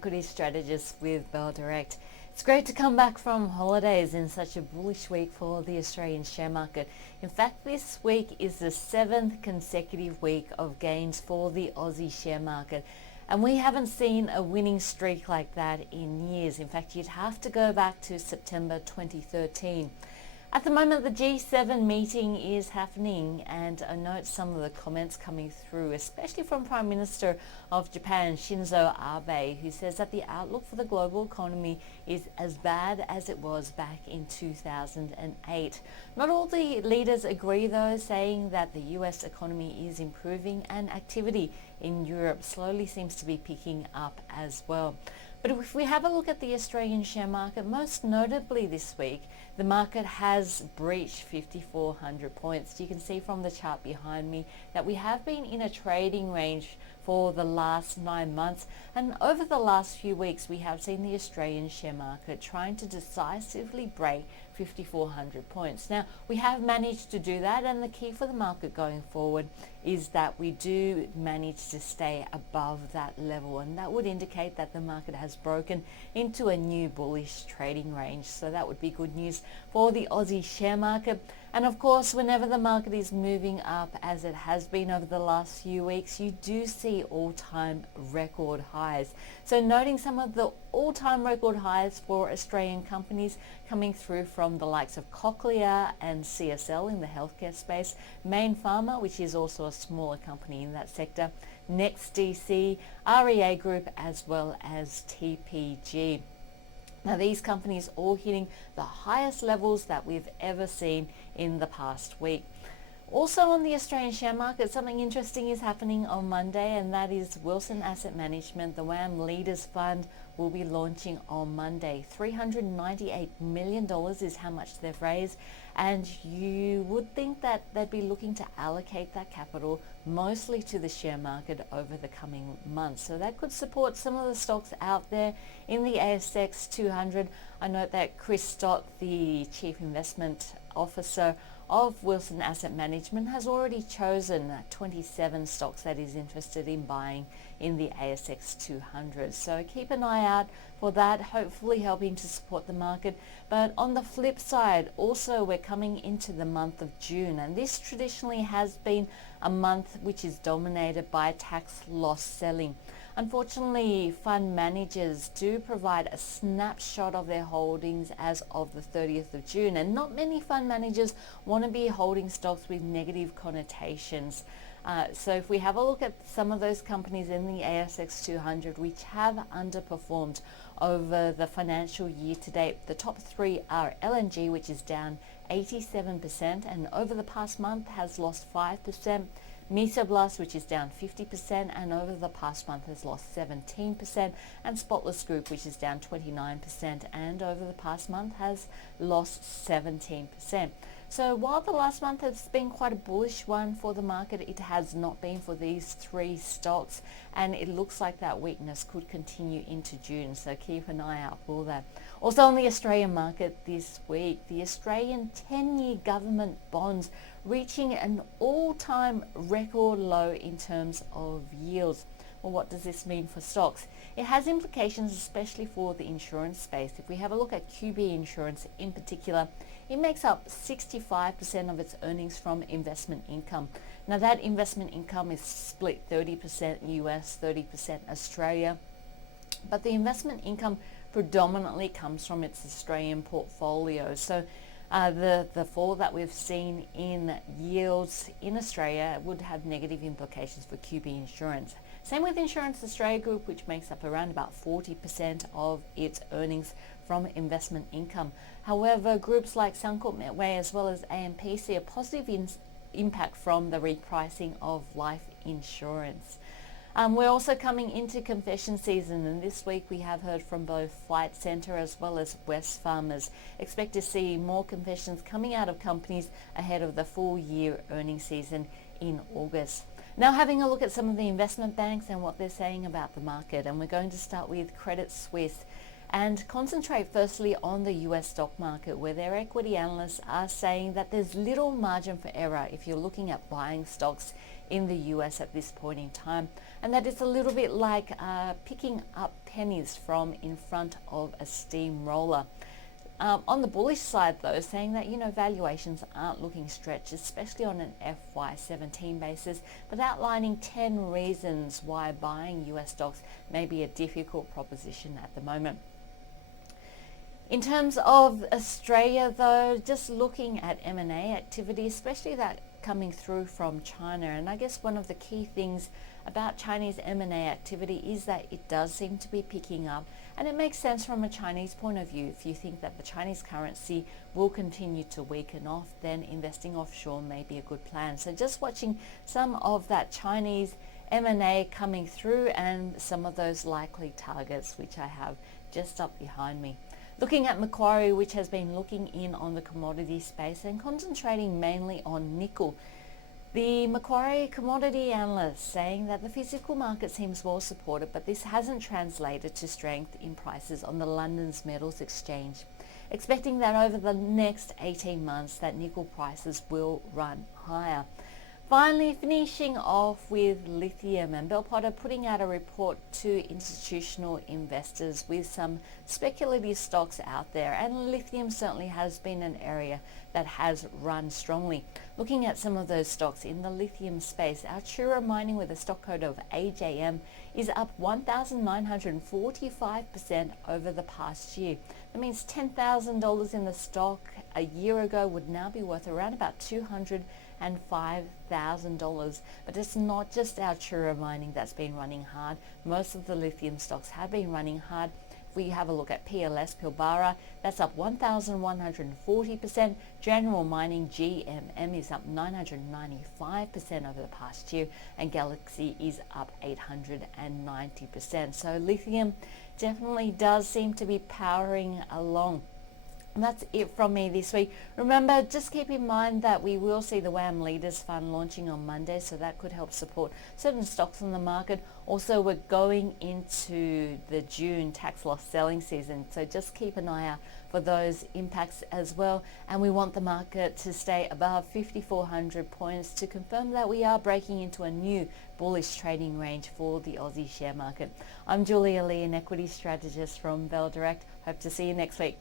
equity strategist with Bell Direct. It's great to come back from holidays in such a bullish week for the Australian share market. In fact, this week is the 7th consecutive week of gains for the Aussie share market. And we haven't seen a winning streak like that in years. In fact, you'd have to go back to September 2013. At the moment, the G7 meeting is happening, and I note some of the comments coming through, especially from Prime Minister of Japan, Shinzo Abe, who says that the outlook for the global economy is as bad as it was back in 2008. Not all the leaders agree, though, saying that the US economy is improving and activity in Europe slowly seems to be picking up as well. But if we have a look at the Australian share market, most notably this week, the market has breached 5,400 points. You can see from the chart behind me that we have been in a trading range for the last 9 months, and over the last few weeks we have seen the Australian share market trying to decisively break 5,400 points. Now, we have managed to do that, and the key for the market going forward is that we do manage to stay above that level, and that would indicate that the market has broken into a new bullish trading range. So that would be good news for the Aussie share market. And of course, whenever the market is moving up, as it has been over the last few weeks, you do see all-time record highs. So noting some of the all-time record highs for Australian companies coming through from the likes of Cochlear and CSL in the healthcare space, Main Pharma, which is also a smaller company in that sector, NextDC, REA Group, as well as TPG. Now, these companies all hitting the highest levels that we've ever seen in the past week. Also on the Australian share market, something interesting is happening on Monday, and that is Wilson Asset Management, the WAM Leaders Fund, will be launching on Monday. $398 million is how much they've raised, and you would think that they'd be looking to allocate that capital mostly to the share market over the coming months. So that could support some of the stocks out there in the ASX 200. I note that Chris Stott, the Chief Investment Officer of Wilson Asset Management, has already chosen 27 stocks that he's interested in buying in the ASX 200. So keep an eye out for that, hopefully helping to support the market. But on the flip side, also we're coming into the month of June, and this traditionally has been a month which is dominated by tax loss selling. Unfortunately, fund managers do provide a snapshot of their holdings as of the 30th of June, and not many fund managers want to be holding stocks with negative connotations. So if we have a look at some of those companies in the ASX 200 which have underperformed over the financial year to date, the top three are LNG, which is down 87%, and over the past month has lost 5%. Mesoblast, which is down 50%, and over the past month has lost 17%, and Spotless Group, which is down 29%, and over the past month has lost 17%. So while the last month has been quite a bullish one for the market, it has not been for these three stocks, and it looks like that weakness could continue into June, so keep an eye out for that. Also on the Australian market this week, the Australian 10-year government bonds reaching an all-time record low in terms of yields. Well, what does this mean for stocks? It has implications especially for the insurance space. If we have a look at QB Insurance in particular, it makes up 65% of its earnings from investment income. Now, that investment income is split 30% US, 30% Australia, but the investment income predominantly comes from its Australian portfolio. So the fall that we've seen in yields in Australia would have negative implications for QB Insurance. Same with Insurance Australia Group, which makes up around about 40% of its earnings from investment income. However, groups like Suncorp, Metway, as well as AMP see a positive impact from the repricing of life insurance. We're also coming into confession season, and this week we have heard from both Flight Centre as well as Wesfarmers. Expect to see more confessions coming out of companies ahead of the full year earnings season in August. Now, having a look at some of the investment banks and what they're saying about the market, and we're going to start with Credit Suisse. and concentrate firstly on the US stock market, where their equity analysts are saying that there's little margin for error if you're looking at buying stocks in the US at this point in time, and that it's a little bit like picking up pennies from in front of a steamroller. On the bullish side though, saying that, valuations aren't looking stretched, especially on an FY17 basis, but outlining 10 reasons why buying US stocks may be a difficult proposition at the moment. In terms of Australia though, just looking at M&A activity, especially that coming through from China, and I guess one of the key things about Chinese M&A activity is that it does seem to be picking up, and it makes sense from a Chinese point of view. If you think that the Chinese currency will continue to weaken off, then investing offshore may be a good plan. So just watching some of that Chinese M&A coming through and some of those likely targets, which I have just up behind me. Looking at Macquarie, which has been looking in on the commodity space and concentrating mainly on nickel. The Macquarie commodity analyst saying that the physical market seems well supported, but this hasn't translated to strength in prices on the London's metals exchange. Expecting that over the next 18 months that nickel prices will run higher. Finally, finishing off with lithium, and Bell Potter putting out a report to institutional investors with some speculative stocks out there, and lithium certainly has been an area that has run strongly. Looking at some of those stocks in the lithium space, Artura Mining with a stock code of AJM is up 1,945% over the past year. That means $10,000 in the stock a year ago would now be worth around about $205,000. But it's not just Artura Mining that's been running hard. Most of the lithium stocks have been running hard. If we have a look at PLS, Pilbara, that's up 1,140%. General Mining, GMM, is up 995% over the past year, and Galaxy is up 890%. So lithium definitely does seem to be powering along. And that's it from me this week. Remember, just keep in mind that we will see the WAM Leaders Fund launching on Monday, so that could help support certain stocks on the market. Also, we're going into the June tax loss selling season, so just keep an eye out for those impacts as well. And we want the market to stay above 5,400 points to confirm that we are breaking into a new bullish trading range for the Aussie share market. I'm Julia Lee, an equity strategist from Bell Direct. Hope to see you next week.